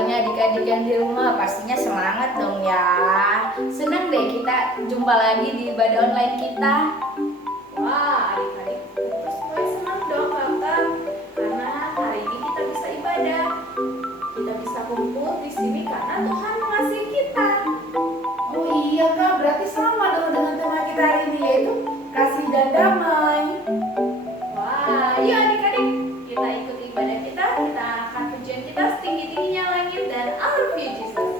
kabarnya adik-adik yang di rumah? Pastinya semangat dong ya. Senang deh kita jumpa lagi di ibadah online kita. Wah, adik-adik tentu semuanya senang dong kakak, karena hari ini kita bisa ibadah. Kita bisa kumpul di sini karena Tuhan mengasihi kita. Oh iya kak, berarti sama dong dengan tema kita hari ini, yaitu kasih dan damai. Wah, yuk adik-adik, kita ikuti ibadah kita angkat pujian kita setinggi-tingginya langit dan I love you Jesus.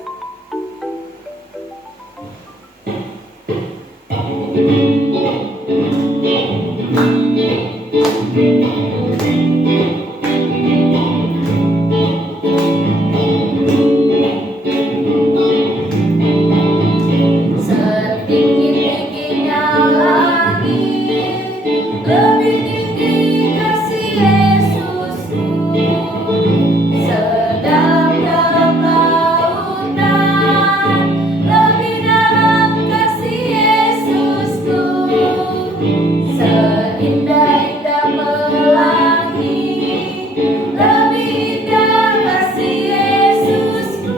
Setinggi-tingginya langit, lebih tinggi kasih Yesusku. Sedalam-dalam lautan, lebih dalam kasih Yesusku. Seindah-indah pelangi, lebih indah kasih Yesusku.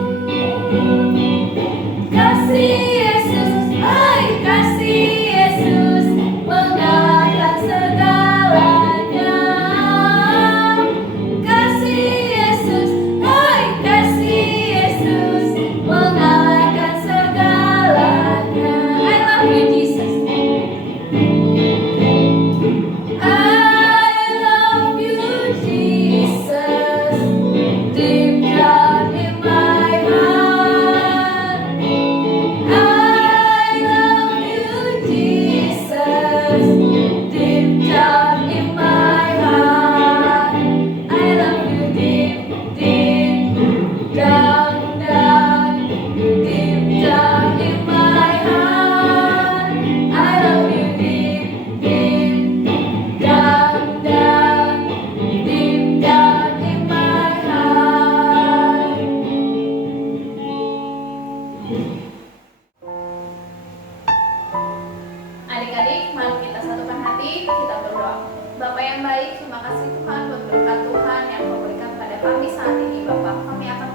Kasih Yesus, hai kasih Yesus, mengalahkan segalanya. Kasih Yesus, hai kasih Yesus, mengalahkan segalanya. I love you Jesus. I love you Jesus, deep down in my heart. I love you Jesus, deep down in my heart. I love you deep, deep down, down, deep down in my heart. I love you deep, deep down, down, deep down in my heart. Adik-adik, mari kita satukan hati, kita berdoa. Bapa yang baik, terima kasih Tuhan buat berkat Tuhan yang kau berikan pada kami saat ini. Bapak, kami akan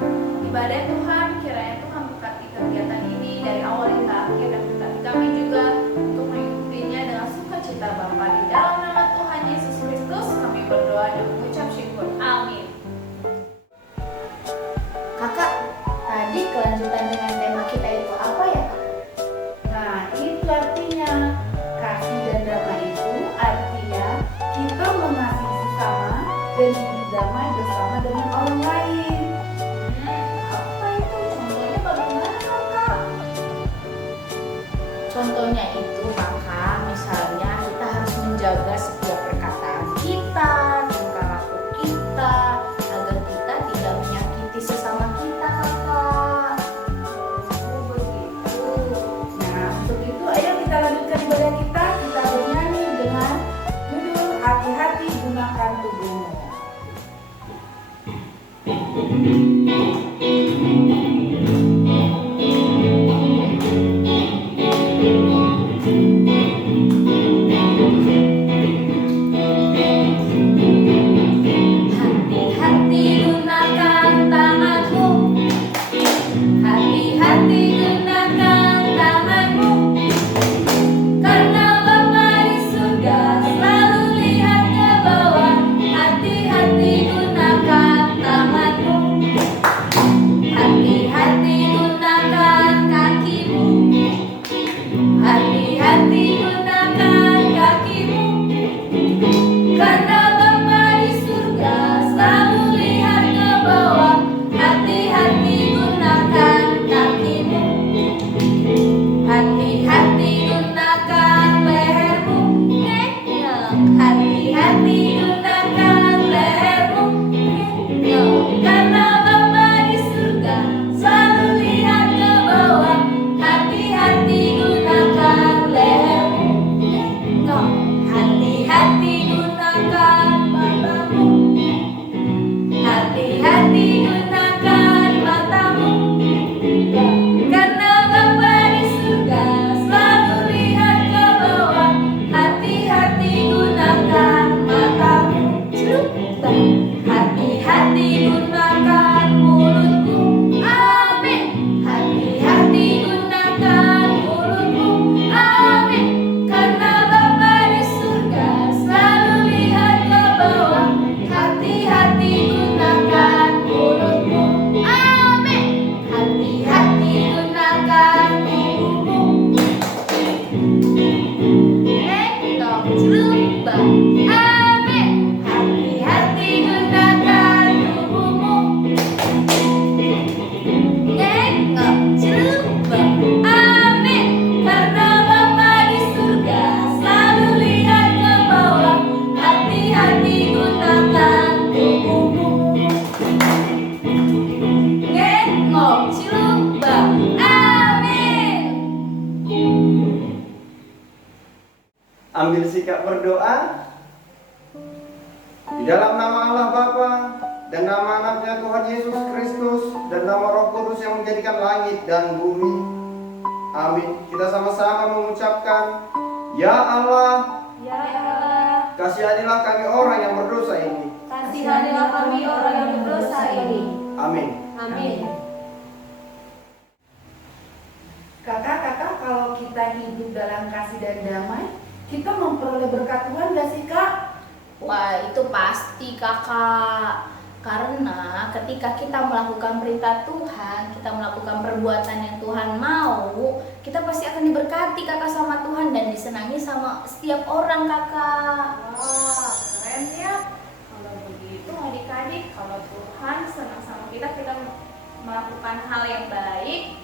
ibadah Tuhan, kiranya Tuhan berkati kegiatan ini dari awal hingga akhir, dan berkati kami juga untuk mengikutinya dengan sukacita. Bapa, di dalam nama Tuhan Yesus Kristus kami berdoa dan mengucap syukur. Amin. Kakak, tadi kelanjutan dengan tema kita itu apa ya, Kak? Nah, itu artinya kasih dan damai itu artinya kita mengasihi sesama dan hidup damai bersama dengan orang lain. Apa itu? Contohnya bagaimana kakak? Contohnya itu, Kakak, misalnya kita harus menjaga setiap perkataan kita, tingkah laku kita, agar kita tidak menyakiti sesama kita, Kakak. Oh begitu. Nah, untuk itu ayo kita lanjutkan ibadah kita. Kita bernyanyi dengan judul Hati-hati Gunakan Tubuhmu. Hati-hati gunakan tanganmu, hati-hati gunakan tanganmu, karena Bapa di surga selalu lihat ke bawah. Hati-hati gunakan tanganmu, hati-hati gunakan kakimu, hati-hati gunakan kakimu, karena Bapa di surga selalu lihat ke bawah. Hati-hati gunakan kakimu, hati-hati gunakan lehermu, hati-hati gunakan lehermu, karena Bapa di surga selalu lihat ke bawah. Hati-hati gunakan lehermu, hati-hati gunakan matamu, hati-hati gunakan matamu, karena Bapa di surga selalu lihat ke bawah. Hati-hati gunakan matamu, hati-hati gunakan mulutmu, bersikap berdoa. Di dalam nama Allah Bapa dan nama anaknya Tuhan Yesus Kristus dan nama Roh Kudus yang menjadikan langit dan bumi. Amin. Kita sama-sama mengucapkan, Ya Allah, Ya Allah, kasihanilah kami orang yang berdosa ini. kasihanilah kami orang yang berdosa ini. Amin. Amin. Kakak, kalau kita hidup dalam kasih dan damai, kita memperoleh berkat Tuhan gak sih Kak? Wah, itu pasti kakak. Karena ketika kita melakukan perintah Tuhan, kita melakukan perbuatan yang Tuhan mau, kita pasti akan diberkati kakak sama Tuhan dan disenangi sama setiap orang kakak. Wah, keren ya. Kalau begitu adik-adik, kalau Tuhan senang sama kita melakukan hal yang baik.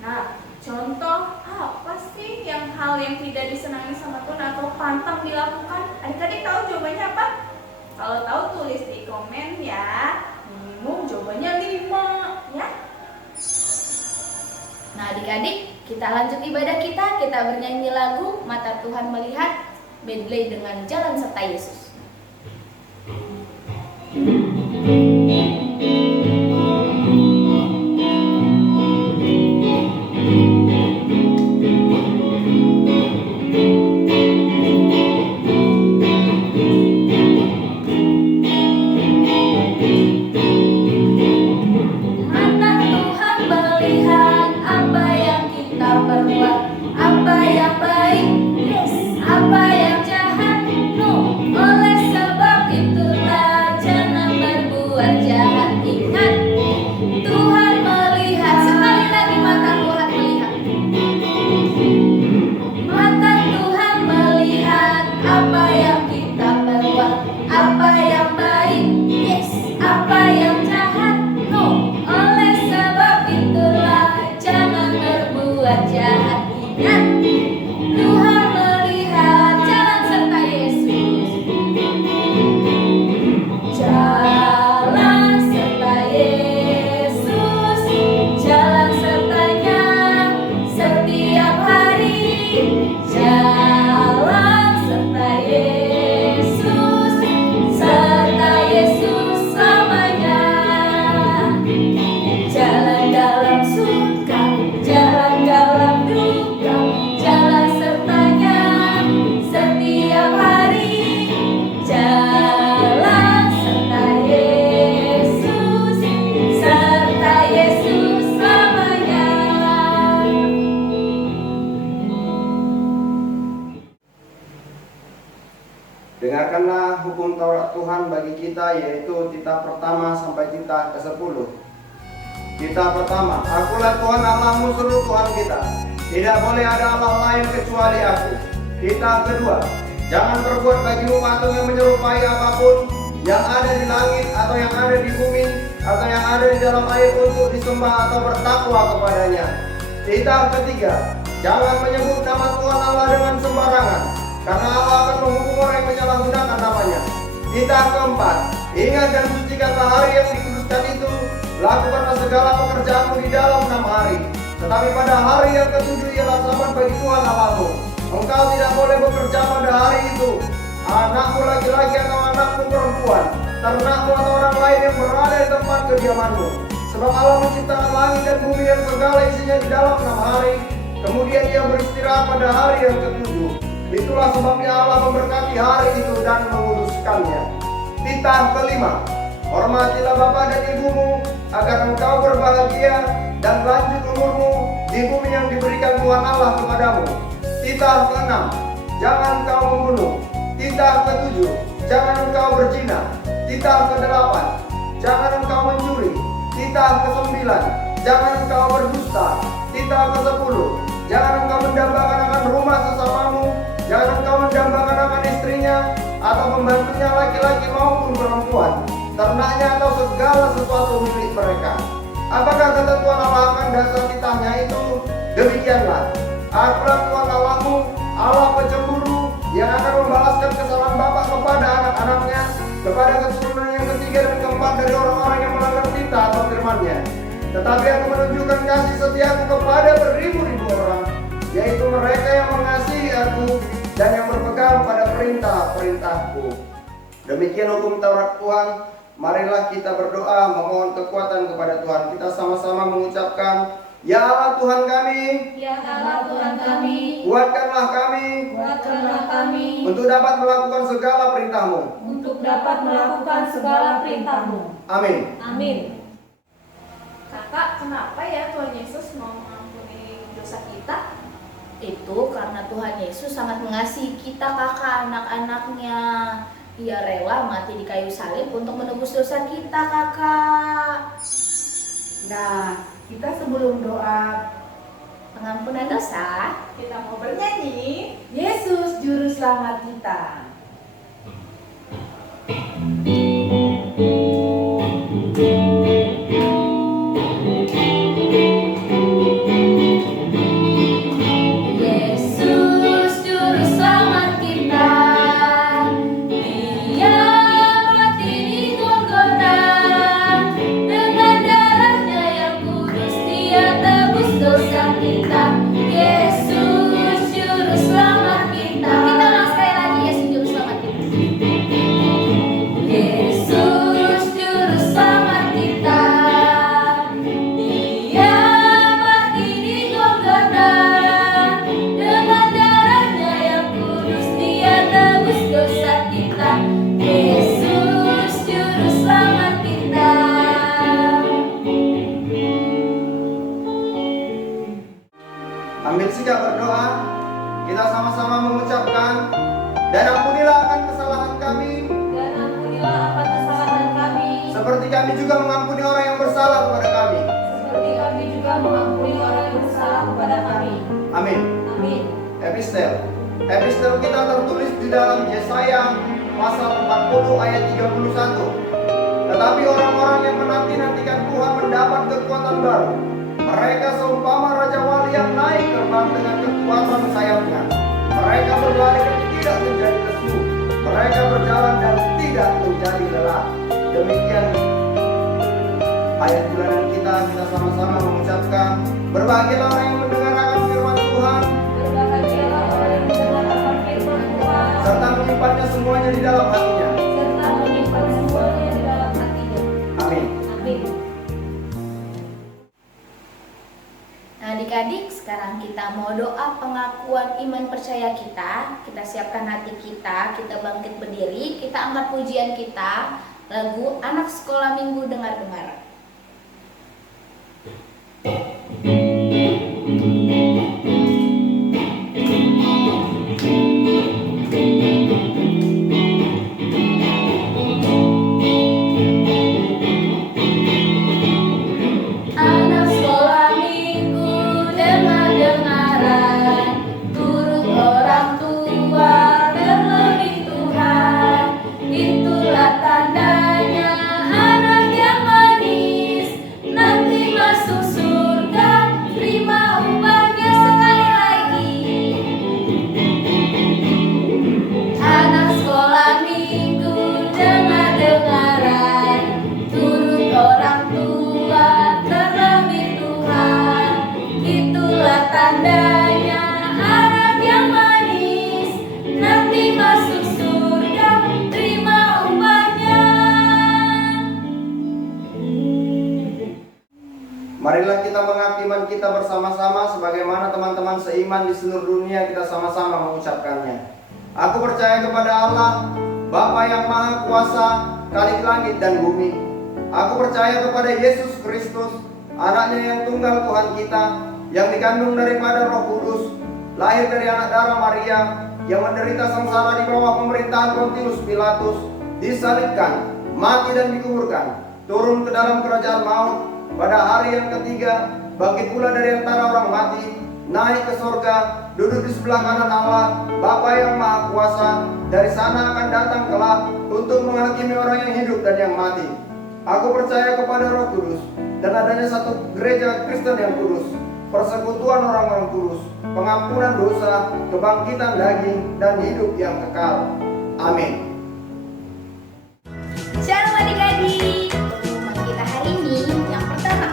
Nah, contoh apa sih hal yang tidak disenangi sama Tuhan atau pantang dilakukan? Adik-adik tahu jawabannya apa? Kalau tahu tulis di komen ya. Minimum jawabannya 5 ya. Nah adik-adik, kita lanjut ibadah kita bernyanyi lagu Mata Tuhan Melihat, medley dengan Jalan Serta Yesus. Mata Tuhan melihat apa yang kita perbuat, apa yang baik, yes, apa yang jahat, no. Oleh sebab itulah jangan berbuat jahat. Ingat, Tuhan melihat. Sekali lagi, mata Tuhan melihat. Mata Tuhan melihat apa yang kita perbuat, apa yang baik, yes, apa yang jahat, no. Oleh sebab itulah jangan berbuat jahat. Ingat, Tuhan melihat. Jalan serta Yesus. Jalan serta Yesus, jalan sertanya setiap hari. Jalan serta Yesus selamanya. Jalan dalam suka, jalan dalam duka, jalan sertanya setiap hari. Jalan serta Yesus selamanya. Dengarkanlah hukum Taurat Tuhan bagi kita, yaitu Kitab pertama sampai Kitab ke-10. Kitab pertama, Akulah Tuhan Allahmu seluruh Tuhan kita. Tidak boleh ada Allah lain kecuali Aku. Kitab kedua, jangan berbuat bagimu patung yang menyerupai apapun yang ada di langit atau yang ada di bumi atau yang ada di dalam air untuk disembah atau bertakwa kepadanya. Kitab ketiga, jangan menyebut nama Tuhan Allah dengan sembarangan, karena Allah akan menghukum orang yang menyalahgunakan namanya. Kitab keempat, ingat dan sucikanlah hari yang dikuduskan itu. Lakukanlah segala pekerjaanmu di dalam 6 hari. Tetapi pada hari yang ke-7 ialah Sabat bagi Tuhan Allahmu. Engkau tidak boleh bekerja pada hari itu. Anakmu laki-laki atau anakmu perempuan, ternakmu atau orang lain yang berada di tempat kediamanmu. Sebab Allah menciptakan langit dan bumi dan segala isinya di dalam 6 hari. Kemudian Ia beristirahat pada hari yang ke-7. Itulah sebabnya Allah memberkati hari itu dan menguruskannya. Kitab kelima, hormatilah bapa dan ibumu, agar engkau berbahagia dan lanjut umurmu di bumi yang diberikan Tuhan Allah kepadamu. Kitab ke-6, jangan engkau membunuh. Kitab ke-7, jangan engkau berzina. Kitab ke-8, jangan engkau mencuri. Kitab ke-9, jangan engkau berdusta. Kitab ke-10, jangan engkau mendambakan akan rumah sesamamu. Jangan engkau mendambakan akan istrinya atau pembantunya laki-laki maupun perempuan, ternaknya atau segala sesuatu milik mereka. Apakah ketentuan Allah akan dasar titahnya itu? Demikianlah, Akulah Tuhan Allahmu, Allah pencemburu, yang akan membalaskan kesalahan bapak kepada anak-anaknya, kepada keturunan yang ketiga dan keempat dari orang-orang yang melanggar titah atau firman-Nya. Tetapi Aku menunjukkan kasih setiaku kepada beribu-ribu orang, yaitu mereka yang mengasihi Aku dan yang berpegang pada perintah-perintahku. Demikian hukum Taurat Tuhan. Marilah kita berdoa memohon kekuatan kepada Tuhan. Kita sama-sama mengucapkan, Ya Allah Tuhan kami, Ya Allah Tuhan kami, kuatkanlah kami kuatkanlah kami untuk dapat melakukan segala perintah-Mu. untuk dapat melakukan segala perintah-Mu. Amin. Amin. Kakak, kenapa ya Tuhan Yesus mau mengampuni dosa kita? Itu karena Tuhan Yesus sangat mengasihi kita kakak, anak-anaknya. Ia rela mati di kayu salib untuk menebus dosa kita kakak. Nah, kita sebelum doa Pengampunan dosa. Kita mau bernyanyi. Yesus Juru Selamat kita. Yesus Juru Selamat kita. Dia mati di Golgota. Dengan darahnya yang kudus Dia tebus dosa kita. Yesus Juru Selamat kita. Kita ulang sekali lagi, Yesus Juru Selamat kita. Yesus Juru Selamat kita. Dia mati di Golgota. Dengan darahnya yang kudus Dia tebus dosa kita. Yesus Juru Selamat kita. Ambil sikap berdoa. Kita sama-sama mengucapkan, dan ampunilah akan kesalahan kami, Dan ampunilah akan kesalahan kami, seperti kami juga mengampuni orang yang bersalah kepada kami. seperti kami juga mengampuni orang yang bersalah kepada kami. Amin. Amin. Epistel. Epistel kita tertulis di dalam Yesaya pasal 40 ayat 31. Tetapi orang-orang yang menanti-nantikan Tuhan mendapat kekuatan baru. Mereka seumpama Raja Wali yang naik terbang dengan kekuatan sayapnya. Mereka berlari dan tidak menjadi lesu. Mereka berjalan dan tidak menjadi lelah. Demikian ayat bulanan kita sama-sama mengucapkan, berbahagialah orang yang mendengar akan firman Tuhan, Berbahagialah orang yang mendengar akan firman Tuhan, serta menyimpannya semuanya di dalam hatinya. serta menyimpan semuanya di dalam hatinya. Amin. Amin. Nah, adik-adik, sekarang kita mau doa pengakuan iman percaya kita. Kita siapkan hati kita bangkit berdiri, kita angkat pujian kita, lagu Anak Sekolah Minggu Dengar-dengar. Anak sekolah minggu dengar-dengaran, turut orang tua terlebih Tuhan. Itulah tandanya anak yang manis, nanti masuk surga, terima upahnya. Sekali lagi. Anak sekolah minggu dengar-dengaran, turut orang tua terlebih Tuhan. Itulah tandanya anak yang manis, nanti masuk surga, terima upahnya. Marilah kita mengakui iman kita bersama-sama sebagaimana teman-teman seiman di seluruh dunia kita sama-sama mengucapkannya. Aku percaya kepada Allah, Bapa yang Maha Kuasa, Khalik langit dan bumi. Aku percaya kepada Yesus Kristus, anaknya yang tunggal Tuhan kita, yang dikandung daripada Roh Kudus, lahir dari anak darah Maria, yang menderita sengsara di bawah pemerintahan Pontius Pilatus, disalibkan, mati dan dikuburkan, turun ke dalam kerajaan maut, pada hari yang ketiga bangkit pula dari antara orang mati, naik ke sorga, duduk di sebelah kanan Allah, Bapa yang Maha Kuasa. Dari sana akan datang kelak untuk menghakimi orang yang hidup dan yang mati. Aku percaya kepada Roh Kudus dan adanya satu gereja Kristen yang kudus, persekutuan orang-orang kudus, pengampunan dosa, kebangkitan daging, dan hidup yang kekal. Amin. Shalom adik-adik. Pengumuman kita hari ini yang pertama,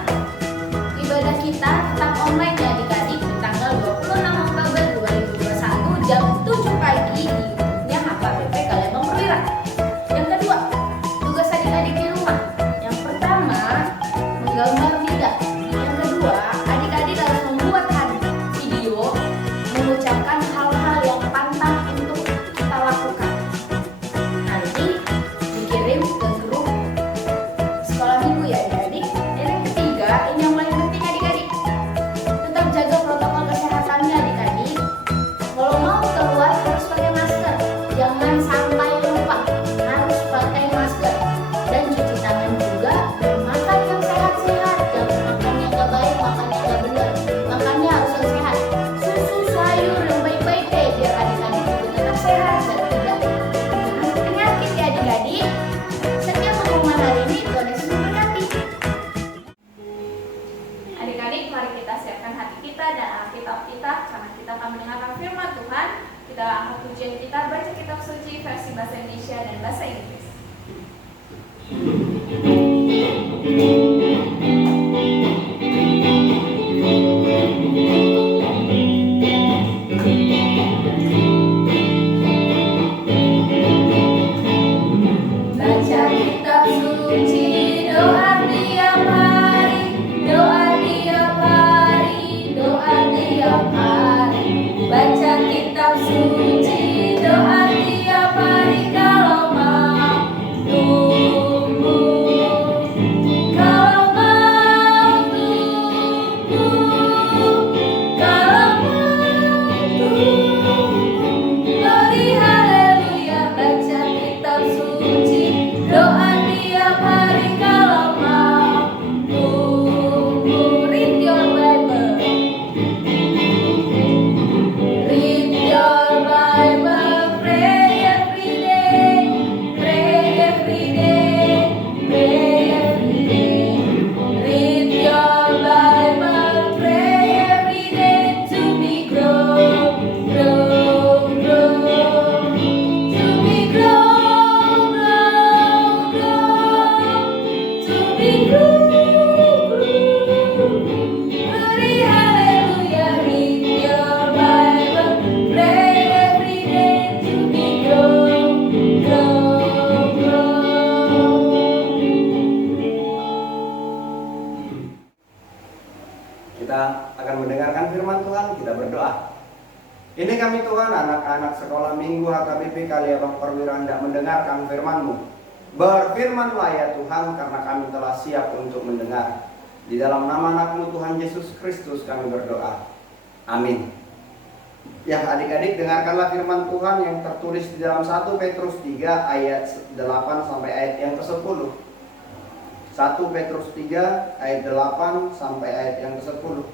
ibadah kita tetap online ya adik-adik di tanggal 26 Oktober 2021 jam 7 pagi. renungan hari ini. Tuhan Yesus memberkati. Adik-adik, mari kita siapkan hati kita dan Alkitab kita karena kita akan mendengarkan firman Tuhan. Kita angkat pujian kita, baca kitab suci versi bahasa Indonesia dan bahasa Inggris. Baca kitab suci, doa tiap hari, doa tiap hari, doa tiap hari. Baca kitab suci, doa tiap hari kalau mau tumbuh, kalau mau tumbuh, kalau mau tumbuh. Glory haleluya, baca kitab suci, doa tiap hari kalau mau tumbuh. Read your Bible. Read your Bible, pray every day, pray every day, pray every day. Read your Bible, pray every day to be grow, grow, grow, to be grow, grow, grow, to be grow, grow. Glory hallelujah, read your Bible, pray every day to be grow, grow, grow. Kita akan mendengarkan firman Tuhan, kita berdoa. Ini kami Tuhan, anak-anak sekolah minggu HKBP Kaliabang Perwira hendak mendengarkan firman-Mu. Berfirmanlah ya Tuhan, karena kami telah siap untuk mendengar. Di dalam nama anak-Mu Tuhan Yesus Kristus kami berdoa. Amin. Ya adik-adik, dengarkanlah firman Tuhan yang tertulis di dalam 1 Petrus 3 ayat 8 sampai ayat yang ke-10. 1 Petrus 3 ayat 8 sampai ayat yang ke-10.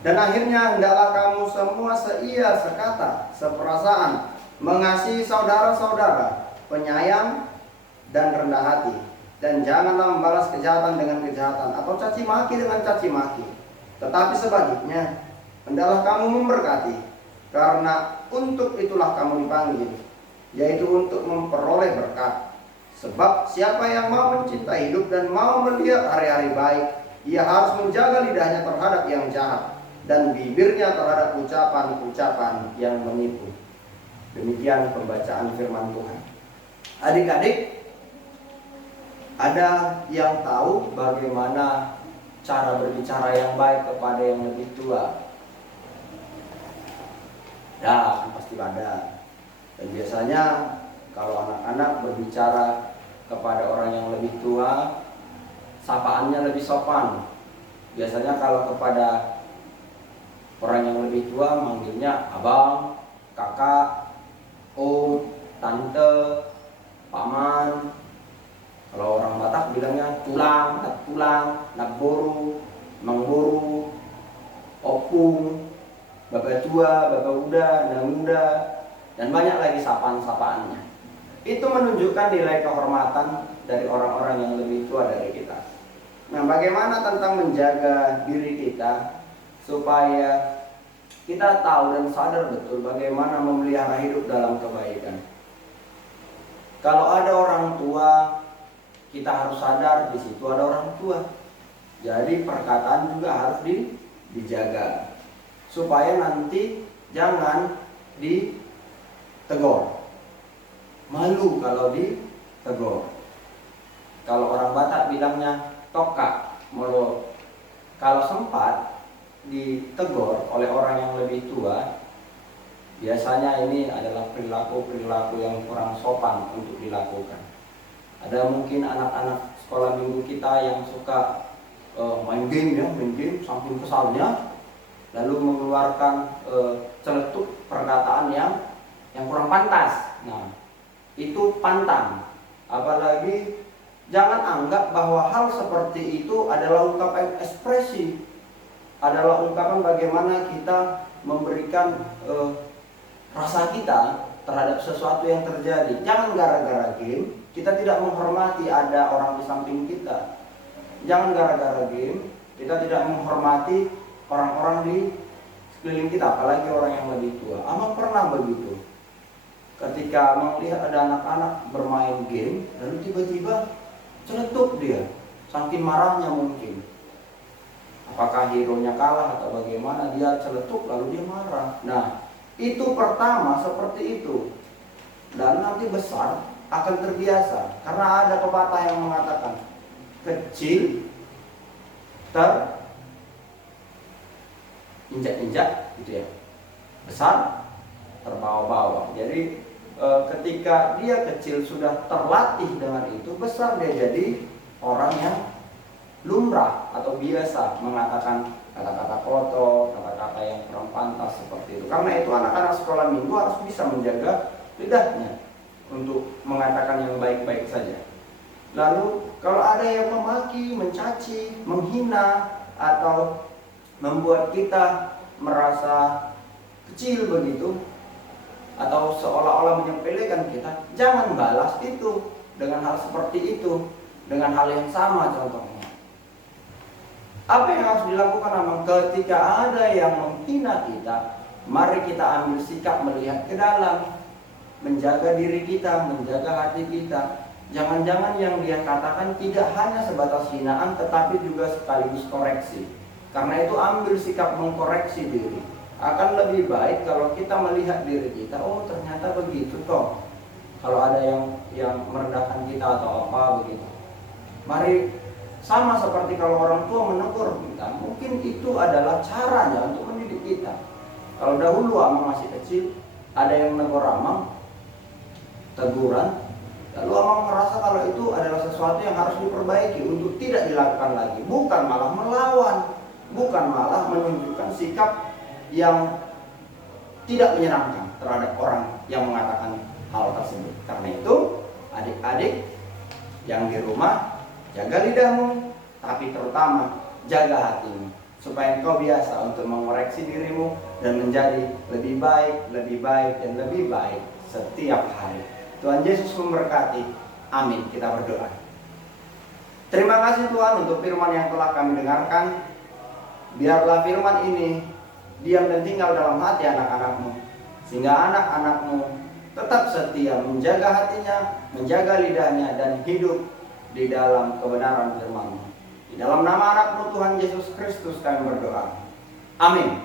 Dan akhirnya hendaklah kamu semua seia, sekata, seperasaan, mengasihi saudara-saudara, penyayang dan rendah hati. Dan janganlah membalas kejahatan dengan kejahatan atau caci maki dengan caci maki. Tetapi sebaliknya, hendaklah kamu memberkati, karena untuk itulah kamu dipanggil, yaitu untuk memperoleh berkat. Sebab siapa yang mau mencintai hidup dan mau melihat hari-hari baik, ia harus menjaga lidahnya terhadap yang jahat dan bibirnya terhadap ucapan-ucapan yang menipu. Demikian pembacaan firman Tuhan. Adik-adik, ada yang tahu bagaimana cara berbicara yang baik kepada yang lebih tua? Ya, pasti ada. Dan biasanya kalau anak-anak berbicara kepada orang yang lebih tua, sapaannya lebih sopan. Biasanya kalau kepada orang yang lebih tua manggilnya abang, kakak, om, tante, paman. Kalau orang Batak bilangnya tulang, nak boru, mang boru, opung, bapak tua, bapak muda, anak muda, dan banyak lagi sapaan-sapaannya. Itu menunjukkan nilai kehormatan dari orang-orang yang lebih tua dari kita. Nah, bagaimana tentang menjaga diri kita supaya kita tahu dan sadar betul bagaimana memelihara hidup dalam kebaikan. Kalau ada orang tua, kita harus sadar di situ ada orang tua. Jadi perkataan juga harus dijaga supaya nanti jangan ditegur. Malu kalau ditegur. Kalau orang Batak bilangnya toka, molo. Kalau sempat ditegur oleh orang yang lebih tua, biasanya ini adalah perilaku-perilaku yang kurang sopan untuk dilakukan. Ada mungkin anak-anak sekolah minggu kita yang suka main game saking kesalnya, lalu mengeluarkan celetuk perkataan yang kurang pantas. Nah, itu pantang. Apalagi jangan anggap bahwa hal seperti itu adalah ungkapan ekspresi, adalah ungkapan bagaimana kita memberikan rasa kita terhadap sesuatu yang terjadi. Jangan gara-gara game kita tidak menghormati ada orang di samping kita. Jangan gara-gara game kita tidak menghormati orang-orang di sekeliling kita, apalagi orang yang lebih tua. Amang pernah begitu. Ketika melihat ada anak-anak bermain game, lalu tiba-tiba celetuk dia, saking marahnya mungkin. Apakah hero-nya kalah atau bagaimana, dia celetuk lalu dia marah. Nah, itu pertama seperti itu. Dan nanti besar akan terbiasa. Karena ada pepatah yang mengatakan, kecil injak-injak gitu ya, besar terbawa-bawa. Jadi ketika dia kecil sudah terlatih dengan itu, besar dia jadi orang yang lumrah atau biasa mengatakan kata-kata kotor, kata-kata yang kurang pantas seperti itu. Karena itu anak-anak sekolah minggu harus bisa menjaga lidahnya untuk mengatakan yang baik-baik saja. Lalu kalau ada yang memaki, mencaci, menghina atau membuat kita merasa kecil begitu, atau seolah-olah menyepelekan kita, jangan balas itu dengan hal seperti itu, dengan hal yang sama contohnya. Apa yang harus dilakukan memang ketika ada yang menghina kita, mari kita ambil sikap melihat ke dalam, menjaga diri kita, menjaga hati kita. Jangan-jangan yang dia katakan tidak hanya sebatas hinaan, tetapi juga sekaligus koreksi. Karena itu ambil sikap mengkoreksi diri. Akan lebih baik kalau kita melihat diri kita, oh ternyata begitu toh. Kalau ada yang merendahkan kita atau apa begitu, mari sama seperti kalau orang tua menegur kita, mungkin itu adalah caranya untuk mendidik kita. Kalau dahulu Amang masih kecil, ada yang menegur Amang, teguran, lalu Amang merasa kalau itu adalah sesuatu yang harus diperbaiki untuk tidak dilakukan lagi, bukan malah melawan, bukan malah menunjukkan sikap yang tidak menyenangkan terhadap orang yang mengatakan hal tersebut. Karena itu, adik-adik yang di rumah, jaga lidahmu, tapi terutama jaga hatimu, supaya engkau biasa untuk mengoreksi dirimu dan menjadi lebih baik, dan lebih baik setiap hari. Tuhan Yesus memberkati. Amin. Kita berdoa. Terima kasih Tuhan untuk firman yang telah kami dengarkan. Biarlah firman ini diam dan tinggal dalam hati anak-anakmu, sehingga anak-anakmu tetap setia menjaga hatinya, menjaga lidahnya, dan hidup di dalam kebenaran firman-Mu. Di dalam nama anak-Mu Tuhan Yesus Kristus kami berdoa. Amin.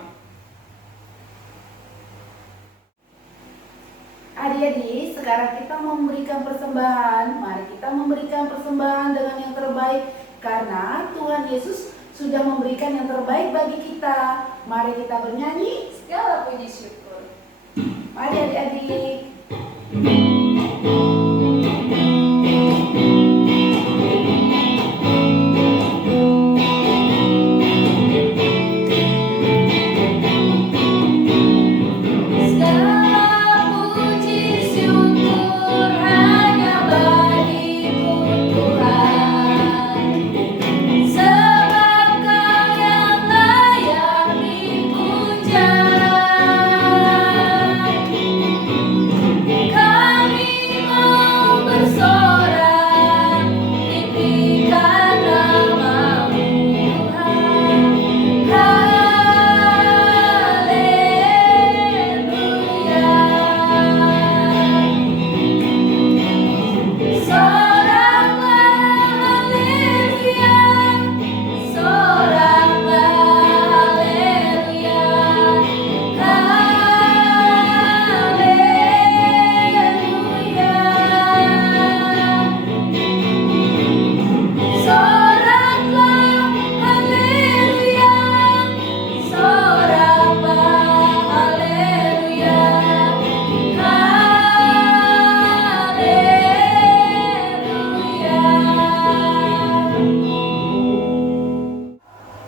Adik-adik, sekarang kita mau memberikan persembahan. Mari kita memberikan persembahan dengan yang terbaik, karena Tuhan Yesus sudah memberikan yang terbaik bagi kita. Mari kita bernyanyi Segala puji syukur. Mari adik-adik.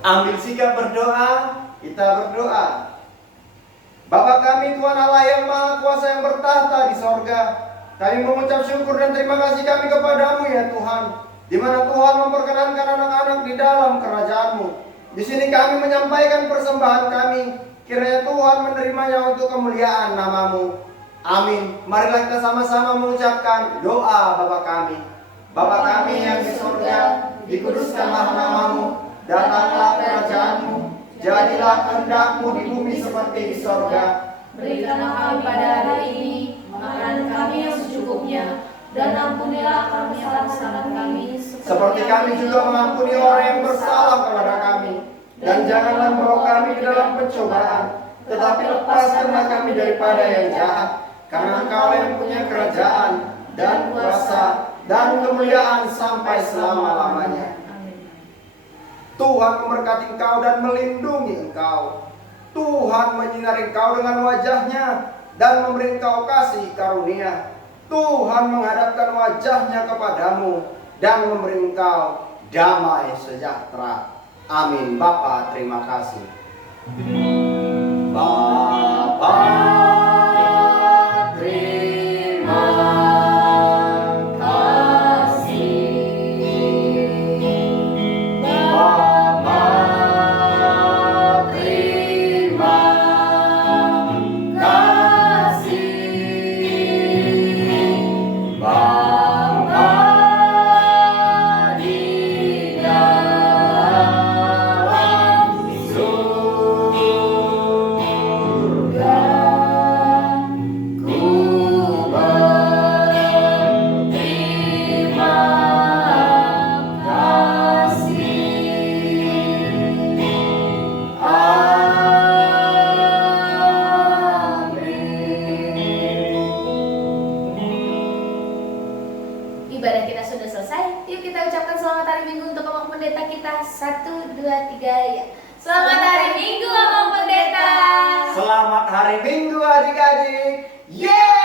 Ambil sikap berdoa, kita berdoa. Bapa kami Tuhan Allah yang Maha Kuasa yang bertahta di sorga, kami mengucap syukur dan terima kasih kami kepadamu ya Tuhan, di mana Tuhan memperkenankan anak-anak di dalam kerajaan-Mu. Di sini kami menyampaikan persembahan kami, kiranya Tuhan menerimanya untuk kemuliaan nama-Mu. Amin. Marilah kita sama-sama mengucapkan doa Bapa kami. Bapa kami yang di surga, dikuduskanlah namamu, datanglah kerajaanmu, jadilah kehendak-Mu di bumi seperti di sorga. Berikanlah kami pada hari ini makanan kami yang secukupnya, dan ampunilah kami kesalahan kami, Seperti kami juga mengampuni orang yang bersalah kepada kami. Dan janganlah membawa kami ke dalam pencobaan, tetapi lepaskanlah kami daripada yang jahat. Karena Engkau yang punya kerajaan, dan kuasa, dan kemuliaan sampai selama-lamanya. Amin. Tuhan memberkati engkau dan melindungi engkau. Tuhan menyinari engkau dengan wajahnya dan memberi engkau kasih karunia. Tuhan menghadapkan wajahnya kepadamu dan memberi engkau damai sejahtera. Amin. Bapa, terima kasih. Bapa, terima kasih. Bapa, terima kasih. Bapa di dalam surga, ku berterima kasih. Ibadah kita sudah selesai. Yuk kita ucapkan selamat hari Minggu untuk Abang Pendeta kita. 1, 2, 3 ya. Selamat hari Minggu, Abang Pendeta. Selamat hari Minggu adik-adik. Yeay!